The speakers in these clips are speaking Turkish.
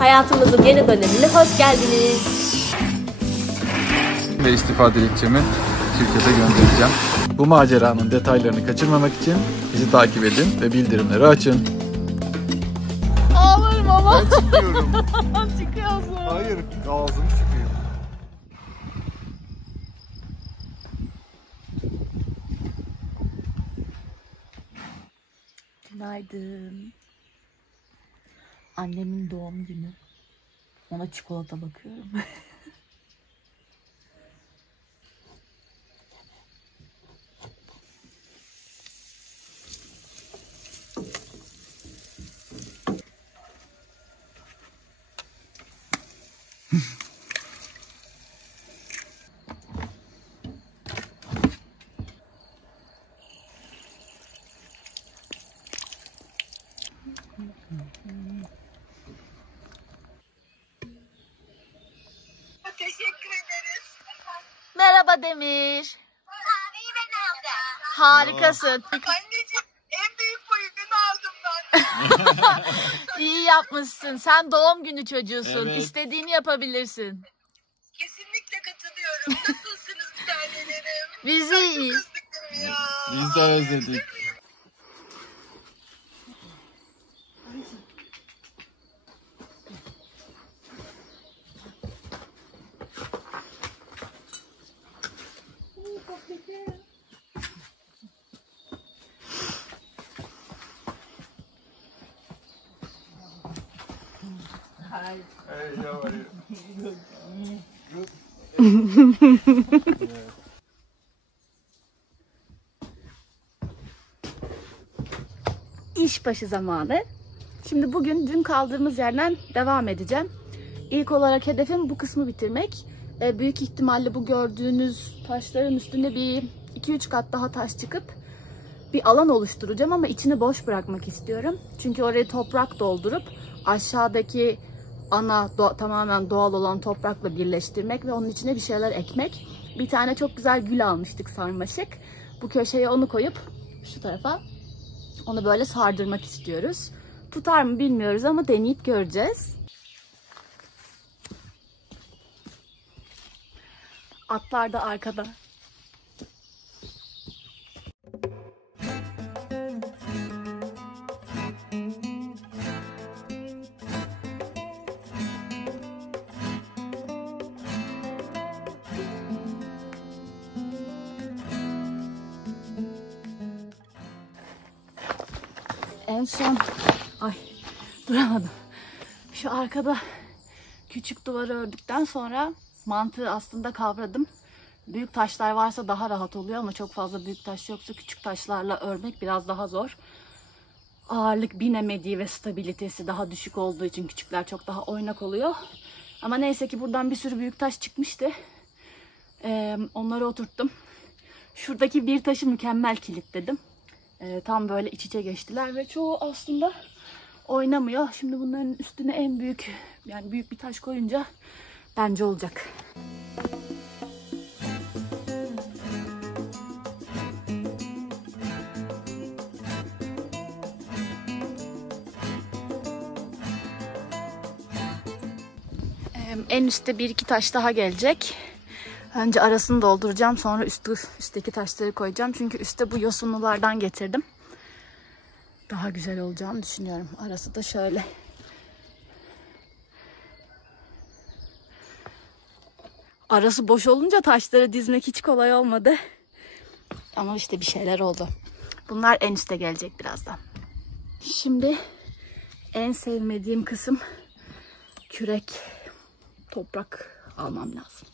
Hayatımızın yeni dönemine hoş geldiniz. Ve istifa dilekçemi şirkete göndereceğim. Bu maceranın detaylarını kaçırmamak için bizi takip edin ve bildirimleri açın. Ağlarım ama. Ben çıkıyorum. Çıkıyorsun. Hayır, ağzım çıkıyor. Günaydın. Annemin doğum günü. Ona çikolata bakıyorum. Teşekkür ederiz. Merhaba Demir. Kahveyi ben aldım. Harikasın. Anneciğim en büyük boyutunu aldım ben. İyi yapmışsın. Sen doğum günü çocuğusun. Evet. İstediğini yapabilirsin. Kesinlikle katılıyorum. Nasılsınız bir tanelerim? Bizi Çok iyi. özledim ya. Biz de özledik. Hey, how are you? Good. İşbaşı zamanı. Şimdi bugün dün kaldığımız yerden devam edeceğim. İlk olarak hedefim bu kısmı bitirmek. Büyük ihtimalle bu gördüğünüz taşların üstünde bir 2-3 kat daha taş çıkıp bir alan oluşturacağım ama içini boş bırakmak istiyorum. Çünkü orayı toprak doldurup aşağıdaki tamamen doğal olan toprakla birleştirmek ve onun içine bir şeyler ekmek. Bir tane çok güzel gül almıştık, sarmaşık. Bu köşeye onu koyup şu tarafa onu böyle sardırmak istiyoruz. Tutar mı bilmiyoruz ama deneyip göreceğiz. Atlar da arkada. En son, duramadım. Şu arkada küçük duvarı ördükten sonra mantığı aslında kavradım. Büyük taşlar varsa daha rahat oluyor ama çok fazla büyük taş yoksa küçük taşlarla örmek biraz daha zor. Ağırlık binemediği ve stabilitesi daha düşük olduğu için küçükler çok daha oynak oluyor. Ama neyse ki buradan bir sürü büyük taş çıkmıştı. Onları oturttum. Şuradaki bir taşı mükemmel kilitledim. Tam böyle iç içe geçtiler ve çoğu aslında oynamıyor. Şimdi bunların üstüne en büyük, yani büyük bir taş koyunca bence olacak. En üstte bir iki taş daha gelecek. Önce arasını dolduracağım, sonra üstteki taşları koyacağım. Çünkü üstte bu yosunlulardan getirdim. Daha güzel olacağını düşünüyorum. Arası da şöyle. Arası boş olunca taşları dizmek hiç kolay olmadı. Ama işte bir şeyler oldu. Bunlar en üste gelecek birazdan. Şimdi en sevmediğim kısım kürek, toprak almam lazım.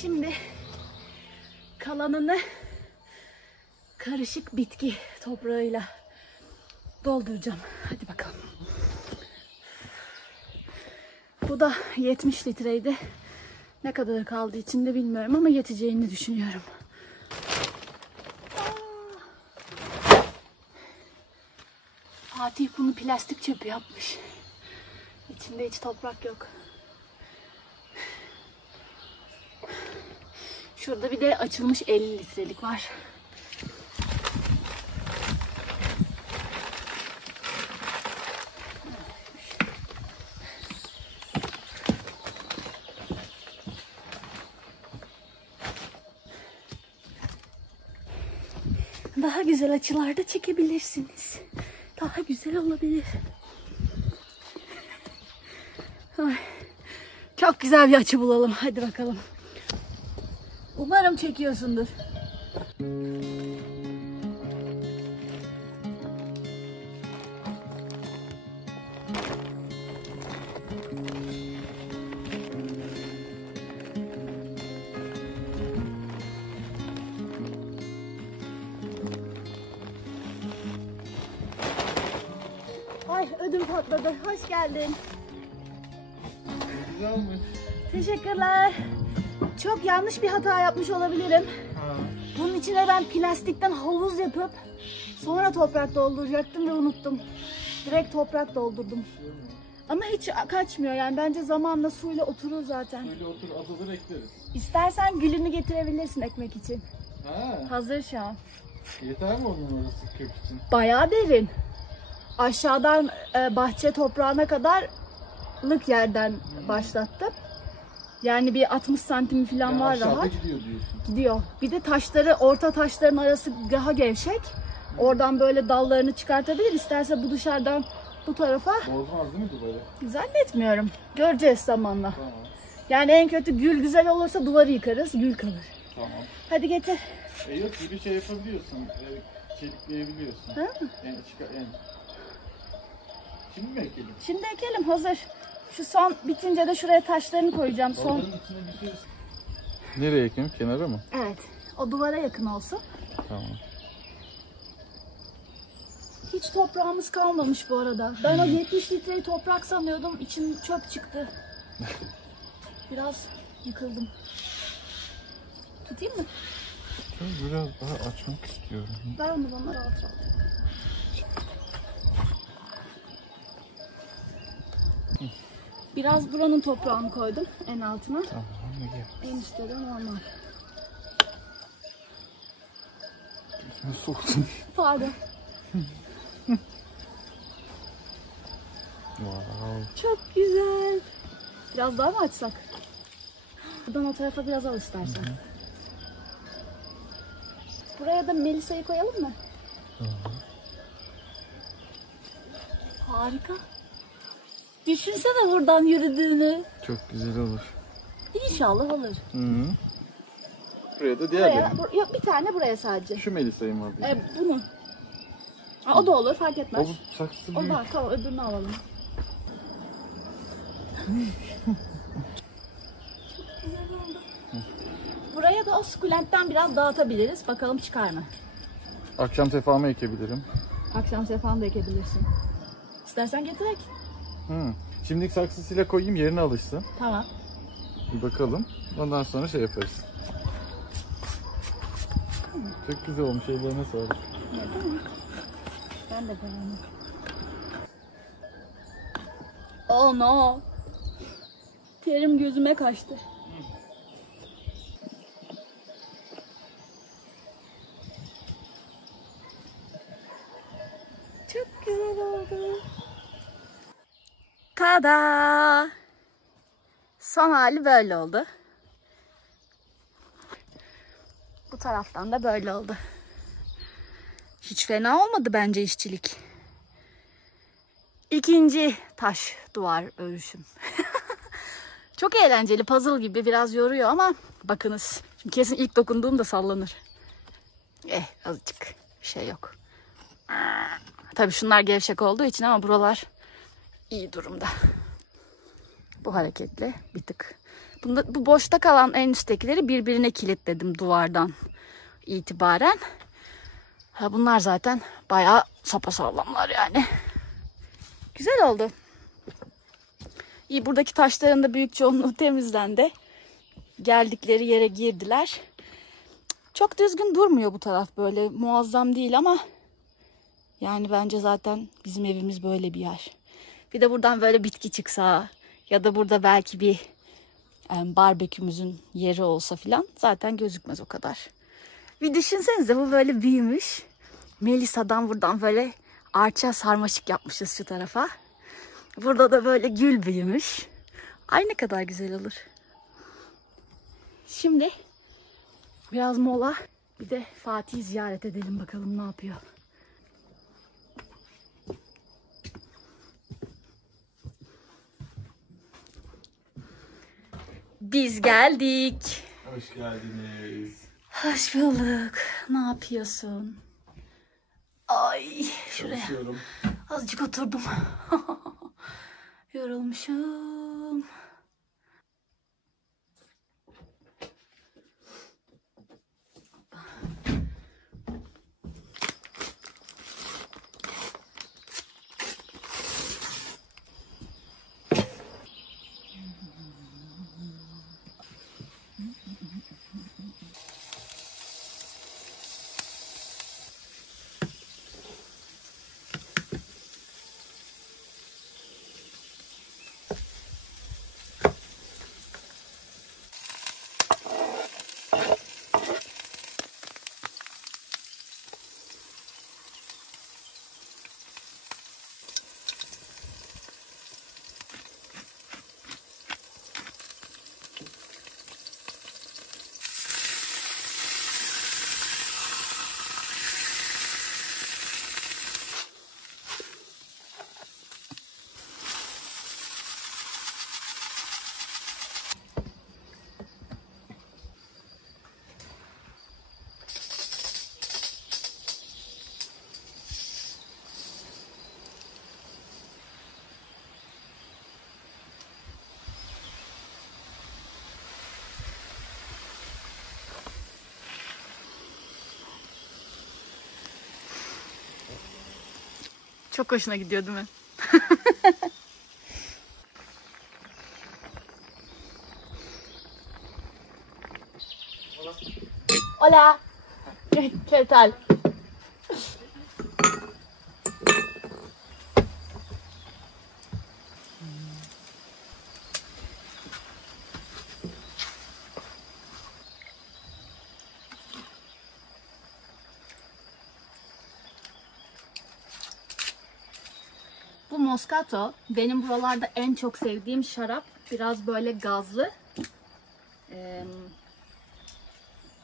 Şimdi kalanını karışık bitki toprağıyla dolduracağım. Hadi bakalım. Bu da 70 litreydi. Ne kadar kaldı içinde bilmiyorum ama yeteceğini düşünüyorum. Fatih bunu plastik çöpü yapmış. İçinde hiç toprak yok. Şurada bir de açılmış 50 litrelik var. Daha güzel açılarda çekebilirsiniz. Daha güzel olabilir. Ay, çok güzel bir açı bulalım. Hadi bakalım. Umarım çekiyorsundur. Ay ödüm patladı. Hoş geldin. Güzelmiş. Teşekkürler. Çok yanlış bir hata yapmış olabilirim. Bunun içine ben plastikten havuz yapıp sonra toprak dolduracaktım ve unuttum. Direkt toprak doldurdum. Ama hiç kaçmıyor yani. Bence zamanla suyla oturur zaten. Böyle otur, azalır ekleriz. İstersen gülünü getirebilirsin ekmek için. Ha, Hazır şu an. yeter mi onun orası kök için? Bayağı derin. Aşağıdan bahçe toprağına kadarlık yerden başlattım. Yani bir 60 santim falan Yani var aşağıda rahat. gidiyor diyorsun. Gidiyor. Bir de taşları, orta taşların arası daha gevşek. Oradan böyle dallarını çıkartabilir. İsterse bu dışarıdan bu tarafa. Bozmaz değil mi duvarı? Zannetmiyorum. Göreceğiz zamanla. Tamam. Yani en kötü gül güzel olursa duvarı yıkarız. Gül kalır. Tamam. Hadi getir. Yok gibi şey yapabiliyorsun. Çelikleyebiliyorsun. Ha? Şimdi mi ekelim? Şimdi ekelim, hazır. Şu son bitince de şuraya taşlarını koyacağım. Son. Onların içine bir şey... Nereye ekeyim? Kenara mı? Evet. O duvara yakın olsun. Tamam. Hiç toprağımız kalmamış bu arada. Ben o 70 litreyi toprak sanıyordum. İçim çöp çıktı. Biraz yıkıldım. Tutayım mı? Biraz daha açmak istiyorum. Ver onu bana, rahat rahat. Biraz buranın toprağını koydum en altına. Tamam, gel. En üstte de normal. Ne soktun? Pardon. Wow. Çok güzel. Biraz daha mı açsak? Buradan o tarafa biraz al istersen. Buraya da Melisa'yı koyalım mı? Harika. Düşünsene buradan yürüdüğünü. Çok güzel olur. İnşallah olur. Hı -hı. Buraya da diğerleri. Yok, bir tane buraya sadece. Şu Melisa'yı mı alayım? Bunu. Ha, o da olur, fark etmez. O saksı O büyük. var, tamam, öbürünü alalım. Çok güzel oldu. Buraya da o sukulentten biraz dağıtabiliriz. Bakalım çıkar mı? Akşam sefamı ekebilirim. Akşam sefan da ekebilirsin. İstersen getirek. Hı. Şimdilik saksısıyla koyayım, yerine alışsın. Tamam. Bir bakalım. Ondan sonra şey yaparız. Çok güzel olmuş. Ellerine sağlık. Değil mi? Ben de beğendim. Oh no. Terim gözüme kaçtı. Çok güzel oldu. Tada! Son hali böyle oldu. Bu taraftan da böyle oldu. Hiç fena olmadı bence işçilik. İkinci taş duvar örüşüm. Çok eğlenceli, puzzle gibi, biraz yoruyor ama bakınız. Şimdi kesin ilk dokunduğum da sallanır. Azıcık bir şey yok. Tabii şunlar gevşek olduğu için ama buralar iyi durumda. Bu hareketli bir tık. Bu boşta kalan en üsttekileri birbirine kilitledim duvardan itibaren. Bunlar zaten bayağı sapasağlamlar yani. Güzel oldu. İyi, buradaki taşların da büyük çoğunluğu temizlendi. Geldikleri yere girdiler. Çok düzgün durmuyor bu taraf, böyle muazzam değil ama yani bence zaten bizim evimiz böyle bir yer. Bir de buradan böyle bitki çıksa ya da burada belki bir barbekümüzün yeri olsa filan zaten gözükmez o kadar. Bir düşünsenize, bu böyle büyümüş. Melisa'dan buradan böyle arça sarmaşık yapmışız şu tarafa. Burada da böyle gül büyümüş. Ay ne kadar güzel olur. Şimdi biraz mola, bir de Fatih'i ziyaret edelim bakalım ne yapıyor. Biz geldik. Hoş geldiniz. Hoş bulduk. Ne yapıyorsun? Ay şuraya Çalışıyorum. azıcık oturdum. Yorulmuşum. Çok hoşuna gidiyor değil mi? Hola. ¿Qué tal? Bu Moscato benim buralarda en çok sevdiğim şarap. Biraz böyle gazlı.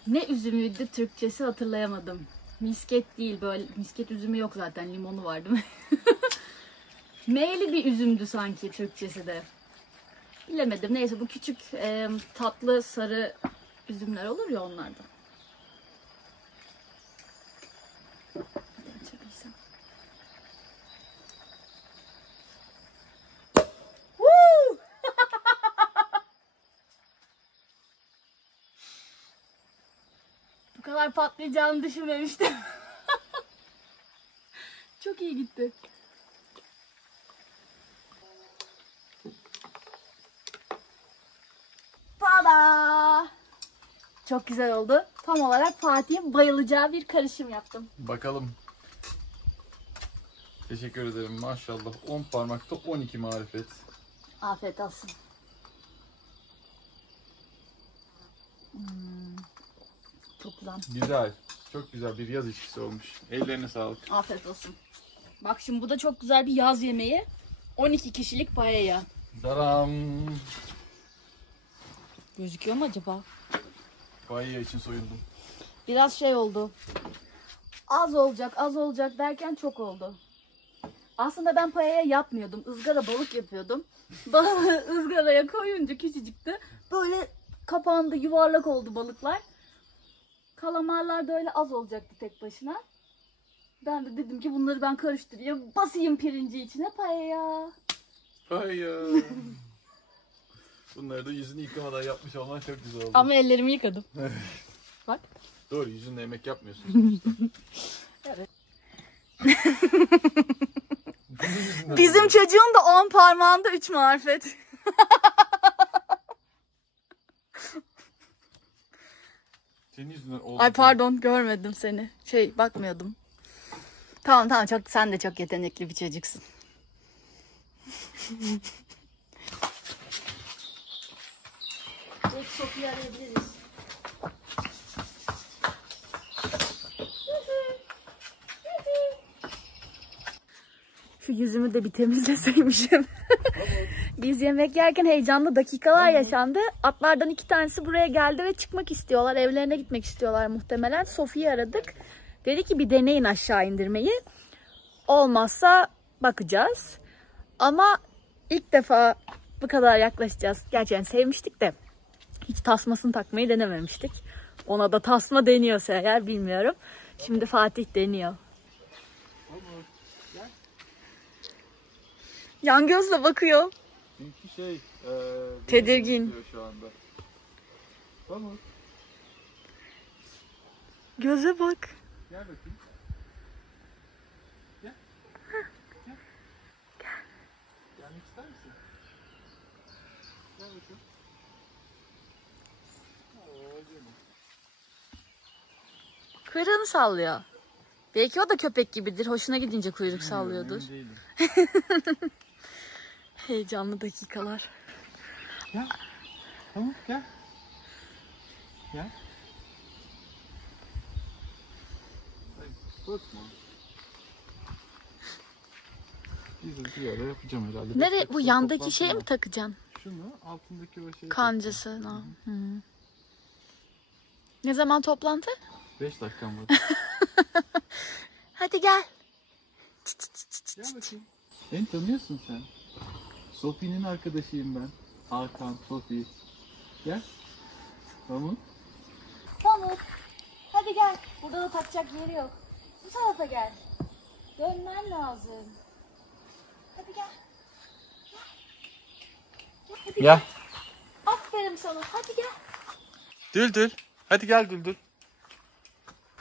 Ne üzümüydü Türkçesi hatırlayamadım. Misket değil, böyle misket üzümü yok zaten, limonu var değil mi? Meyli bir üzümdü sanki Türkçesi de. Bilemedim. Neyse, bu küçük tatlı sarı üzümler olur ya, onlardan. Bu kadar patlayacağını düşünmemiştim. Çok iyi gitti. Tada! Çok güzel oldu. Tam olarak Fatih'in bayılacağı bir karışım yaptım. Bakalım. Teşekkür ederim. Maşallah 10 parmakta 12 marifet. Afiyet olsun. Çok güzel. Güzel. Çok güzel bir yaz içkisi olmuş. Ellerine sağlık. Afiyet olsun. Bak şimdi bu da çok güzel bir yaz yemeği. 12 kişilik paella. Daram. Gözüküyor mu acaba? Paella için soyundum. Biraz şey oldu. Az olacak derken çok oldu. Aslında ben paella yapmıyordum. Izgara balık yapıyordum. Balığı ızgaraya koyunca küçücüktü. Böyle kapandı, yuvarlak oldu balıklar. Kalamarlar da öyle az olacaktı tek başına. Ben de dedim ki bunları ben karıştırayım. Basayım pirinci içine paella. Paella. Bunları da yüzünü yıkamadan yapmış olman çok güzel oldu. Ama ellerimi yıkadım. Bak. Doğru, yüzünle yemek yapmıyorsun sonuçta. Evet. Bizim çocuğun da 10 parmağında 3 marifet. Senin yüzünden oldu. Ay pardon, görmedim seni. Bakmıyordum. Tamam çok, sen de çok yetenekli bir çocuksun. Sofi'yi arayabiliriz. Şu yüzümü de bir temizleseymişim. Biz yemek yerken heyecanlı dakikalar yaşandı. Atlardan 2 tanesi buraya geldi ve çıkmak istiyorlar. Evlerine gitmek istiyorlar muhtemelen. Sofi'yi aradık. Dedi ki bir deneyin aşağı indirmeyi. Olmazsa bakacağız. Ama ilk defa bu kadar yaklaşacağız. Gerçekten sevmiştik de hiç tasmasını takmayı denememiştik. Ona da tasma deniyorsa eğer bilmiyorum. Şimdi Fatih deniyor. Yan gözle bakıyor. Çünkü tedirgin şu anda. Tamam. Göze bak. Gel bakayım. Gel. Gel. Gelmek ister misin? Gel bakayım. Kuyruğunu sallıyor. Belki o da köpek gibidir. Hoşuna gidince kuyruk sallıyordur. Heyecanlı dakikalar. Gel. Tamam gel. Gel. Korkma. Bir ara yapacağım herhalde. Nereye? Bu yandaki şeye mi takacaksın? Şunu, altındaki o şeyi. Kancasına. Ne zaman toplantı? 5 dakikam var. Hadi gel. Gel bakayım. Beni tanıyorsun sen. Sofi'nin arkadaşıyım ben. Hakan, Sofi. Gel. Tamam. Pamuk. Hadi gel. Burada da takacak yeri yok. Bu tarafa gel. Dönmen lazım. Hadi gel. Hadi Gel. Aferin sana. Hadi gel. Düldül. Hadi gel Düldül.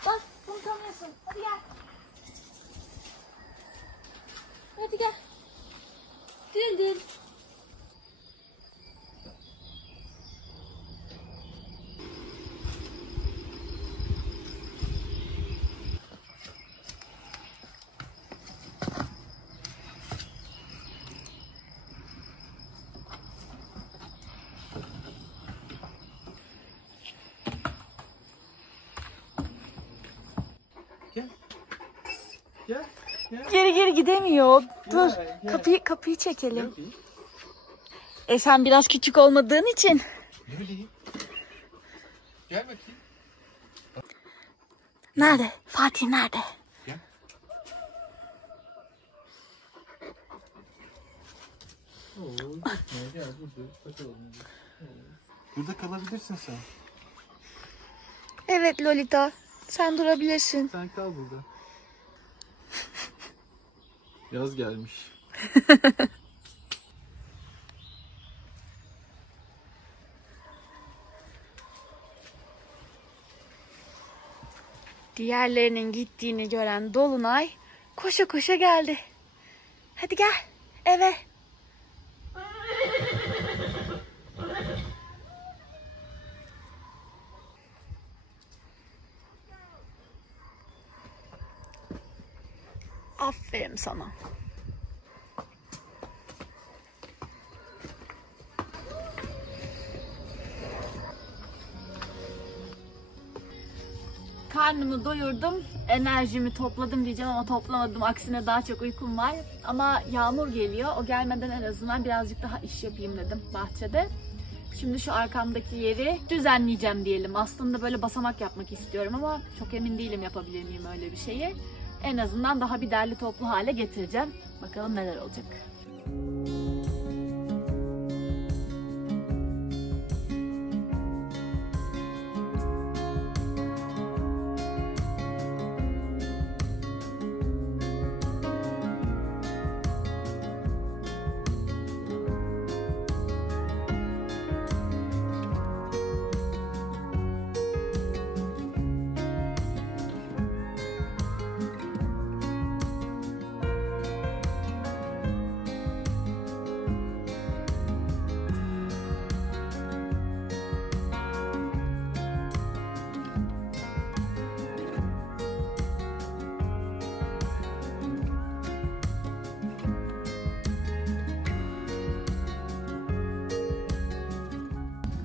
Bak bunu tanıyorsun. Hadi gel. Hadi gel. Düldül. Gel. Gel. Gel. Geri gidemiyor. Dur. Gel. Kapıyı çekelim. Sen biraz küçük olmadığın için. Ne bileyim. Gel bakayım. Nerede? Fatih nerede? Gel. Gel burada. Burada kalabilirsin sen. Evet Lolita. Sen durabilirsin. Sen kal burada. Yaz gelmiş. Diğerlerinin gittiğini gören Dolunay koşa koşa geldi. Hadi gel eve. Aferin sana. Karnımı doyurdum, enerjimi topladım diyeceğim ama toplamadım. Aksine daha çok uykum var. Ama yağmur geliyor. O gelmeden en azından birazcık daha iş yapayım dedim bahçede. Şimdi şu arkamdaki yeri düzenleyeceğim diyelim. Aslında böyle basamak yapmak istiyorum ama çok emin değilim yapabilir miyim öyle bir şeyi. En azından daha bir derli toplu hale getireceğim. Bakalım neler olacak.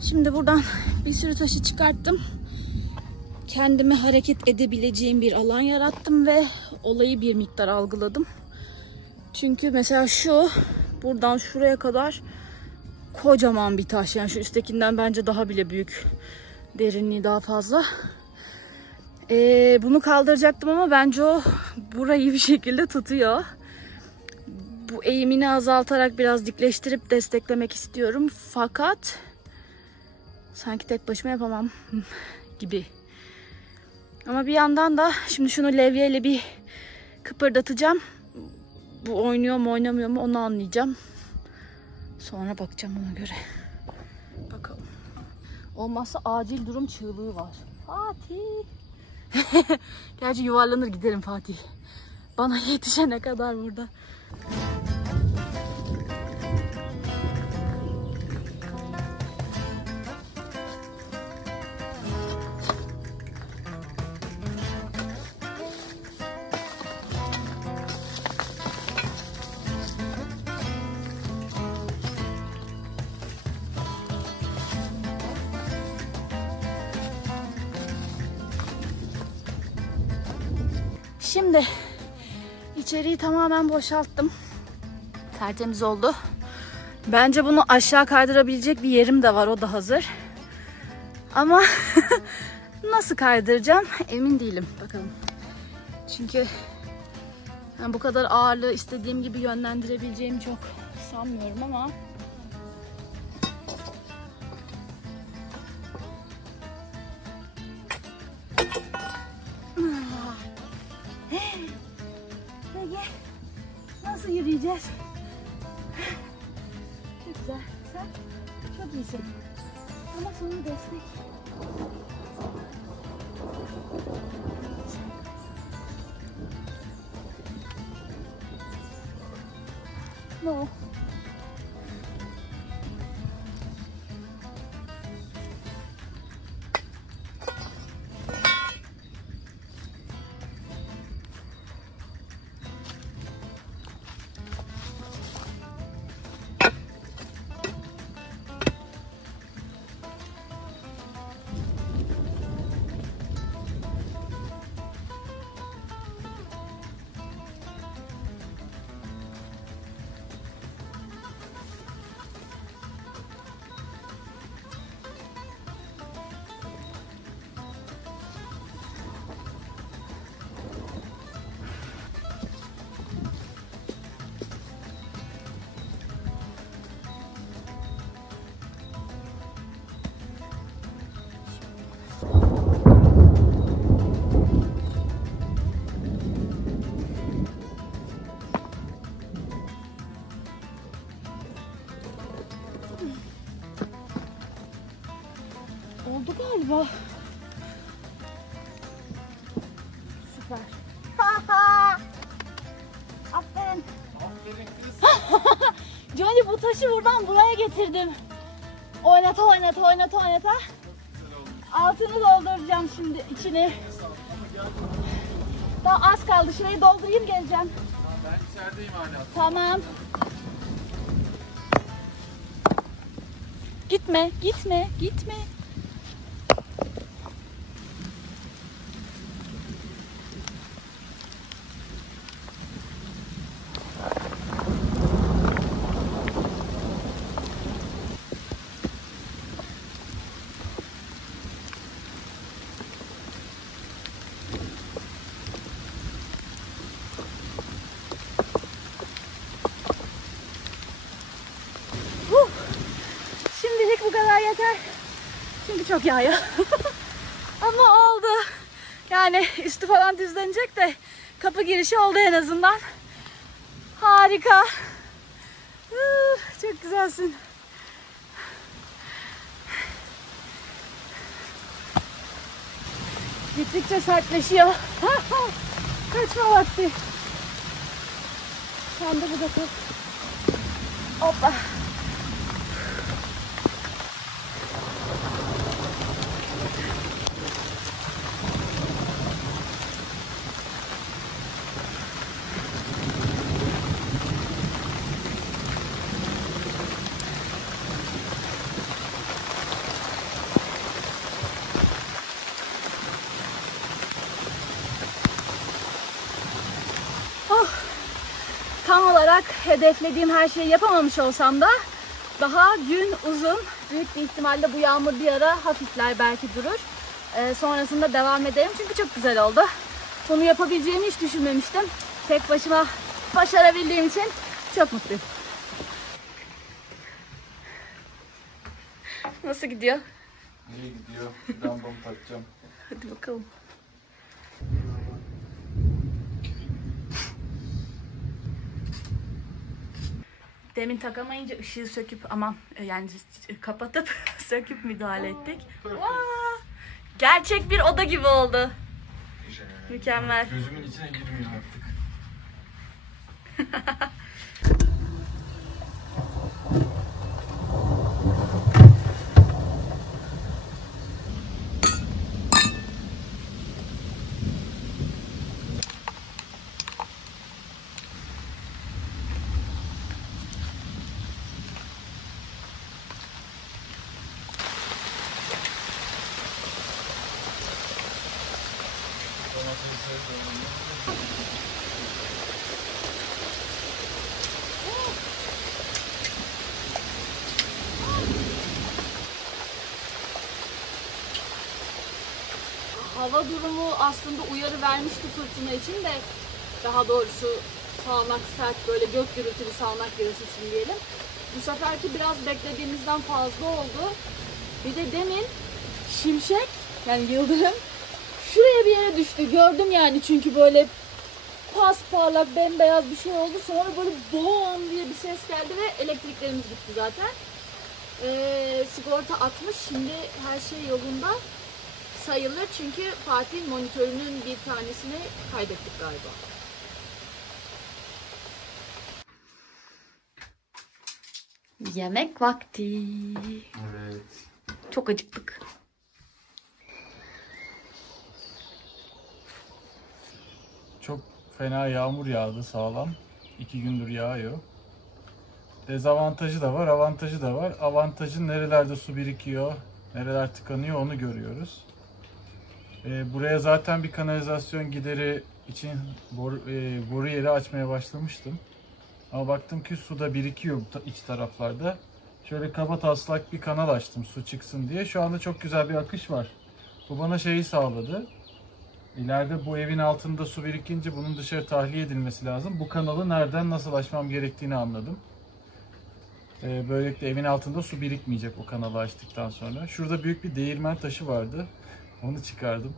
Şimdi buradan bir sürü taşı çıkarttım. Kendime hareket edebileceğim bir alan yarattım ve olayı bir miktar algıladım. Çünkü mesela şu buradan şuraya kadar kocaman bir taş. Yani şu üsttekinden bence daha bile büyük. Derinliği daha fazla. Bunu kaldıracaktım ama bence o burayı bir şekilde tutuyor. Bu eğimini azaltarak biraz dikleştirip desteklemek istiyorum. Fakat sanki tek başıma yapamam gibi. Ama bir yandan da şimdi şunu levyeyle bir kıpırdatacağım. Bu oynuyor mu oynamıyor mu onu anlayacağım. Sonra bakacağım ona göre. Bakalım. Olmazsa acil durum çığlığı var. Fatih. Gerçi yuvarlanır giderim Fatih. Bana yetişene kadar burada. Şimdi içeriği tamamen boşalttım. Tertemiz oldu. Bence bunu aşağı kaydırabilecek bir yerim de var. O da hazır. Ama nasıl kaydıracağım emin değilim. Bakalım. Çünkü yani bu kadar ağırlığı istediğim gibi yönlendirebileceğimi çok sanmıyorum ama nasıl yürüyeceğiz? Çok güzel. Sen çok iyisin. Ama sonra destek. No. Oldu galiba. Süper. Aferin. Aferin kız. Johnny bu taşı buradan buraya getirdim. Oynata oynata oynata oynata. Altını dolduracağım şimdi içini. Daha az kaldı. Şurayı doldurayım geleceğim. Ben içerideyim hala. Tamam. Gitme, gitme, gitme. Çünkü çok yağıyor. Ama oldu. Yani üstü falan düzlenecek de kapı girişi oldu en azından. Harika. Çok güzelsin. Gittikçe sertleşiyor. Kaçma vakti. Sen de burada kal. Hoppa. Tam olarak hedeflediğim her şeyi yapamamış olsam da daha gün uzun. Büyük bir ihtimalle bu yağmur bir ara hafifler, belki durur. Sonrasında devam ederim çünkü çok güzel oldu. Bunu yapabileceğimi hiç düşünmemiştim. Tek başıma başarabildiğim için çok mutluyum. Nasıl gidiyor? İyi gidiyor. Lambamı takacağım. Hadi bakalım. Demin takamayınca ışığı söküp yani kapatıp söküp müdahale ettik. Vaa! Gerçek bir oda gibi oldu. Mükemmel. Gözümün içine girmiyor artık. Hava durumu aslında uyarı vermişti fırtına için de, daha doğrusu sağanak, sert, böyle gök gürültülü sağanak yağış için diyelim. Bu seferki biraz beklediğimizden fazla oldu. Bir de demin şimşek, yani yıldırım şuraya bir yere düştü. Gördüm yani, çünkü böyle pasparlak bembeyaz bir şey oldu. Sonra böyle boom diye bir ses geldi ve elektriklerimiz gitti zaten. Sigorta atmış. Şimdi her şey yolunda sayılır. Çünkü Fatih monitörünün bir tanesini kaybettik galiba. Yemek vakti. Evet. Çok acıktık. Çok fena yağmur yağdı, sağlam. 2 gündür yağıyor. Dezavantajı da var, avantajı da var. Avantajın nerelerde su birikiyor, nereler tıkanıyor onu görüyoruz. Buraya zaten bir kanalizasyon gideri için boru yeri açmaya başlamıştım. Ama baktım ki su da birikiyor iç taraflarda. Şöyle kabataslak bir kanal açtım su çıksın diye. Şu anda çok güzel bir akış var. Bu bana şeyi sağladı. İleride bu evin altında su birikince bunun dışarı tahliye edilmesi lazım. Bu kanalı nereden nasıl açmam gerektiğini anladım. Böylelikle evin altında su birikmeyecek o kanalı açtıktan sonra. Şurada büyük bir değirmen taşı vardı. Onu çıkardım.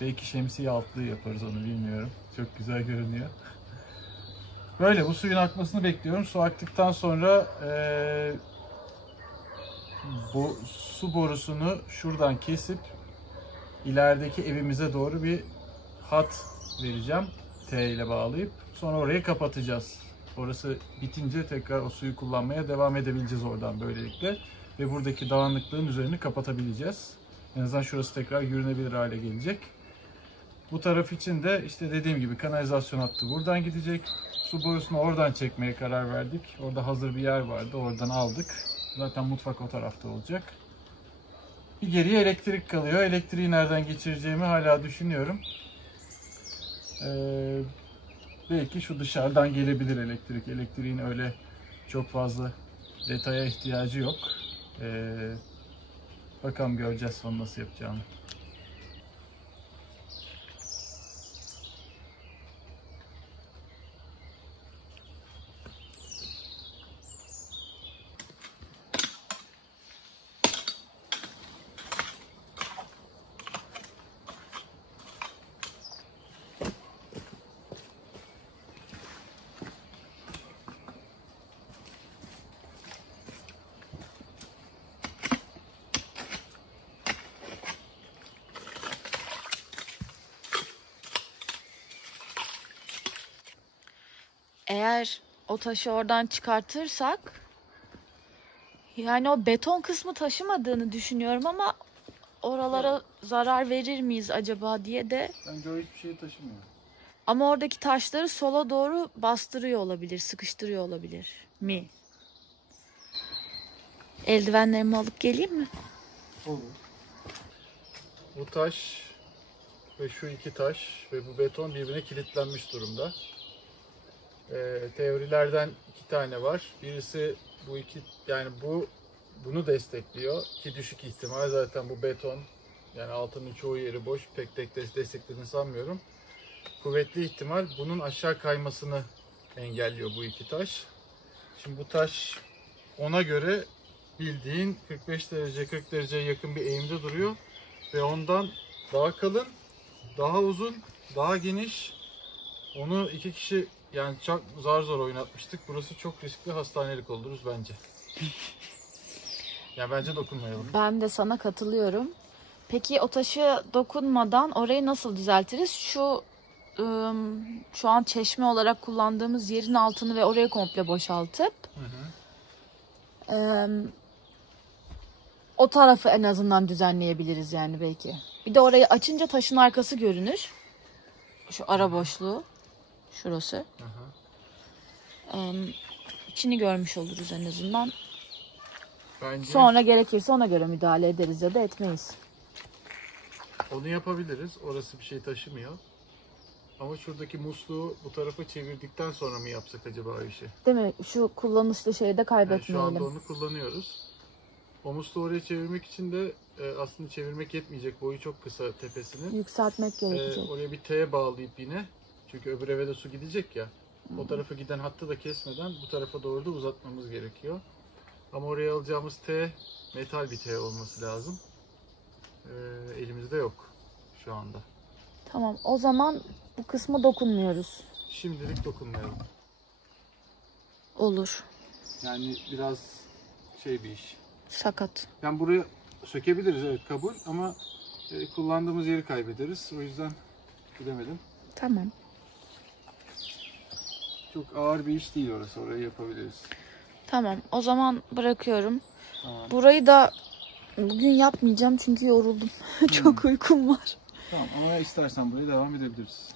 Belki şemsiye altlığı yaparız, onu bilmiyorum. Çok güzel görünüyor. Böyle bu suyun akmasını bekliyorum. Su aktıktan sonra bu su borusunu şuradan kesip ilerideki evimize doğru bir hat vereceğim. T ile bağlayıp sonra orayı kapatacağız. Orası bitince tekrar o suyu kullanmaya devam edebileceğiz oradan böylelikle. Ve buradaki dağınıklığın üzerini kapatabileceğiz. En azından şurası tekrar yürünebilir hale gelecek. Bu taraf için de işte dediğim gibi kanalizasyon hattı buradan gidecek. Su borusunu oradan çekmeye karar verdik. Orada hazır bir yer vardı. Oradan aldık. Zaten mutfak o tarafta olacak. Bir geriye elektrik kalıyor. Elektriği nereden geçireceğimi hala düşünüyorum. Belki şu dışarıdan gelebilir elektrik. Elektriğin öyle çok fazla detaya ihtiyacı yok. Bakalım, göreceğiz onu nasıl yapacağımı. eğer o taşı oradan çıkartırsak, yani o beton kısmı taşımadığını düşünüyorum ama oralara zarar verir miyiz acaba diye de. Bence o hiçbir şey taşımıyor. Ama oradaki taşları sola doğru bastırıyor olabilir, sıkıştırıyor olabilir mi? Eldivenlerimi alıp geleyim mi? Olur. Bu taş ve şu iki taş ve bu beton birbirine kilitlenmiş durumda. Teorilerden iki tane var. Birisi bu iki, yani bunu destekliyor ki düşük ihtimal, zaten bu beton, yani altının çoğu yeri boş, pek desteklediğini sanmıyorum. Kuvvetli ihtimal bunun aşağı kaymasını engelliyor bu iki taş. Şimdi bu taş ona göre bildiğin 45 derece 40 dereceye yakın bir eğimde duruyor ve ondan daha kalın, daha uzun, daha geniş. Onu iki kişi yani çok zar zor oynatmıştık. Burası çok riskli, hastanelik oluruz bence. Yani bence dokunmayalım. Ben de sana katılıyorum. Peki o taşı dokunmadan orayı nasıl düzeltiriz? Şu an çeşme olarak kullandığımız yerin altını ve orayı komple boşaltıp o tarafı en azından düzenleyebiliriz yani belki. Bir de orayı açınca taşın arkası görünür. Şu ara boşluğu. Şurası. İçini görmüş oluruz en azından. Bence Sonra gerekirse ona göre müdahale ederiz ya da etmeyiz. onu yapabiliriz. Orası bir şey taşımıyor. Ama şuradaki musluğu bu tarafa çevirdikten sonra mı yapsak acaba işi? Değil mi? Şu kullanışlı şeyi de Yani kaybetmeyelim. şu anda onu kullanıyoruz. O musluğu oraya çevirmek için de aslında çevirmek yetmeyecek. Boyu çok kısa tepesinin. Yükseltmek gerekecek. Oraya bir T bağlayıp yine. Çünkü öbür eve de su gidecek ya. O tarafa giden hattı da kesmeden bu tarafa doğru da uzatmamız gerekiyor. Ama oraya alacağımız T metal bir T olması lazım. Elimizde yok şu anda. Tamam. O zaman bu kısma dokunmuyoruz. Şimdilik dokunmayalım. Olur. Yani biraz şey bir iş. Sakat. Yani burayı sökebiliriz, evet, kabul, ama kullandığımız yeri kaybederiz. O yüzden bilemedim. Tamam. Çok ağır bir iş değil orası. Orayı yapabiliriz. Tamam. O zaman bırakıyorum. Tamam. Burayı da bugün yapmayacağım çünkü yoruldum. Çok uykum var. Tamam, ama istersen buraya devam edebiliriz.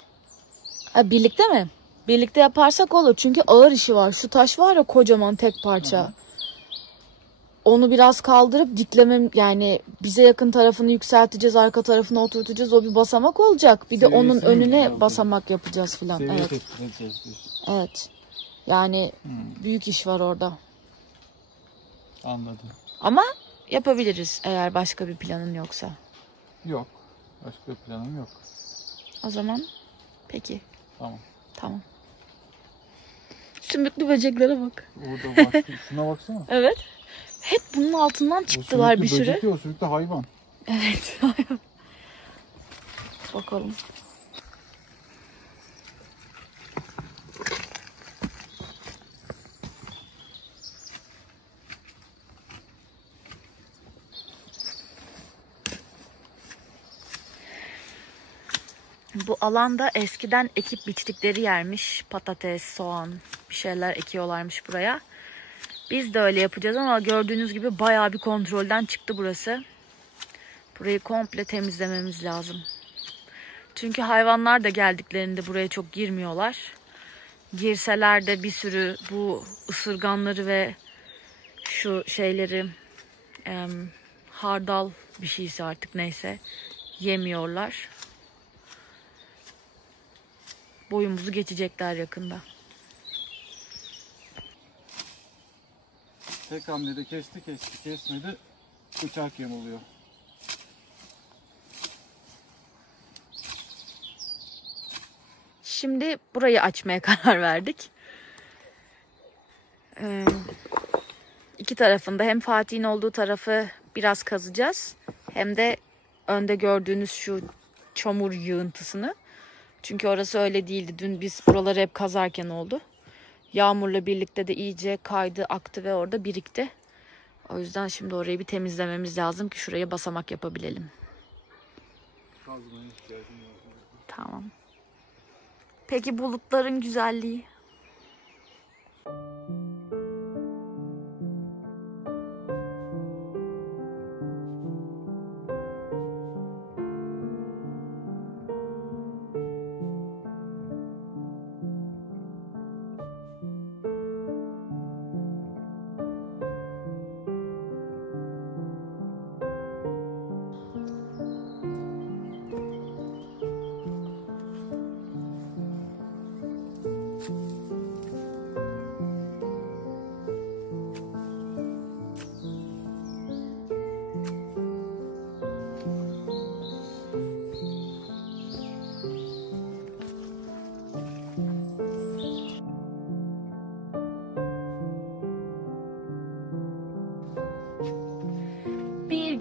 Ha, birlikte mi? Birlikte yaparsak olur. Çünkü ağır işi var. Şu taş var ya, kocaman tek parça. Hı hı. Onu biraz kaldırıp diklemem, yani bize yakın tarafını yükselteceğiz, arka tarafını oturtacağız. O bir basamak olacak. Bir de onun Seviyesini önüne yükselteceğiz. basamak yapacağız filan. Seviye Evet. tespit edeceğiz diyorsun. Evet. Yani büyük iş var orada. Anladım. Ama yapabiliriz eğer başka bir planın yoksa. Yok. Başka bir planım yok. O zaman peki. Tamam. Tamam. Sümüklü böceklere bak. Orada bak. Şuna baksana. Evet. Hep bunun altından çıktılar bir süre. O sürüklü hayvan. Evet. Bakalım. Bu alanda eskiden ekip biçtikleri yermiş. Patates, soğan, bir şeyler ekiyorlarmış buraya. Biz de öyle yapacağız ama gördüğünüz gibi bayağı bir kontrolden çıktı burası. Burayı komple temizlememiz lazım. Çünkü hayvanlar da geldiklerinde buraya çok girmiyorlar. Girseler de bir sürü bu ısırganları ve şu şeyleri, hardal bir şeyse artık neyse, yemiyorlar. Boyumuzu geçecekler yakında. Tek hamlede kesti, kesmedi. Bıçak yamuluyor. Şimdi burayı açmaya karar verdik. İki tarafında, hem Fatih'in olduğu tarafı biraz kazacağız, hem de önde gördüğünüz şu çamur yığıntısını. Çünkü orası öyle değildi. Dün biz buraları hep kazarken oldu. Yağmurla birlikte de iyice kaydı, aktı ve orada birikti. O yüzden şimdi orayı bir temizlememiz lazım ki şuraya basamak yapabilelim. Kazmaya ihtiyacım var. Tamam. Peki bulutların güzelliği?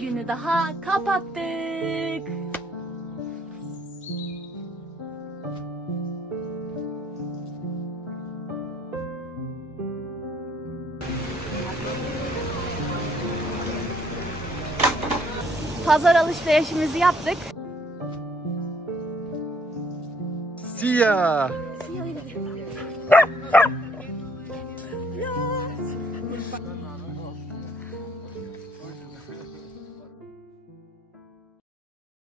günü daha kapattık. Pazar alışverişimizi yaptık. Siyah. Siyah.